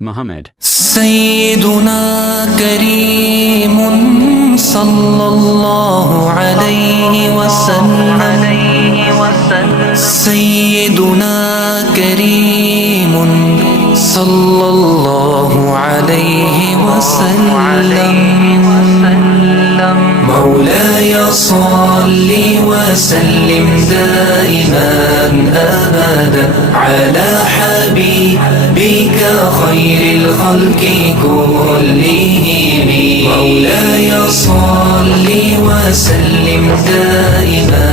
Muhammad. سيدنا كريم صلى الله عليه وسلم. سيدنا كريم صلى الله عليه وسلم. مولاي صل وسلم دائما أبدا على حبيبك خير الخلق كلهم. مولاي صل وسلم دائما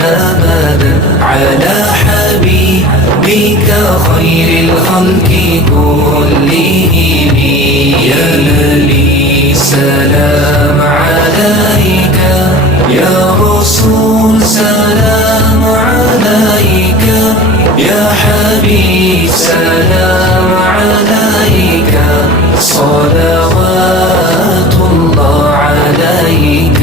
أبدا على حبيبك خير الخلق كلهم. يا نبي سلام عليك، يا رسول سلام عليك، يا حبيب سلام عليك، صلوات الله عليك.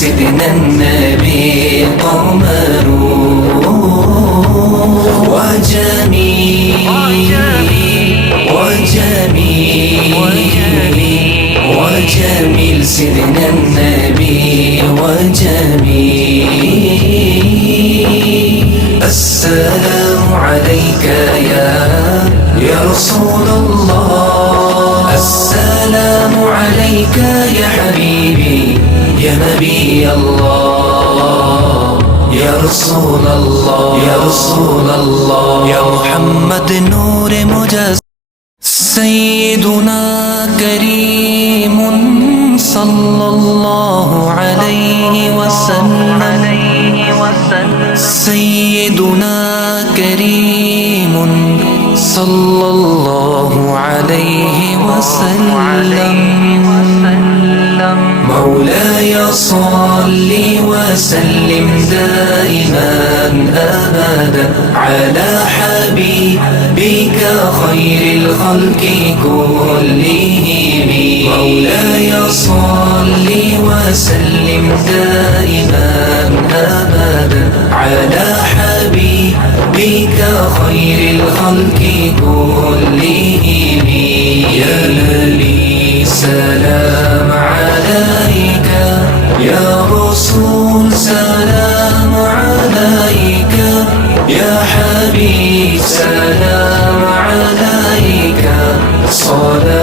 سيدنا النبي قمر وجميل وجميل وجميل سيدنا النبي وجميل. السلام عليك يا رسول الله، السلام عليك يا حبيبي يا نبي الله، يا رسول الله، يا رسول الله، يا محمد نور مجسم. سيدنا كريم صلى الله عليه وسلم. سيدنا كريم صلى الله عليه وسلم. مولاي صل وسلم دائما أبدا على حبيبك خير الخلق كلهم. مولاي صل وسلم دائما أبدا على حبيبك خير الخلق كلهم. يا نبي سلام عليك، يا رسول سلام عليك، يا حبيب سلام عليك، صلاة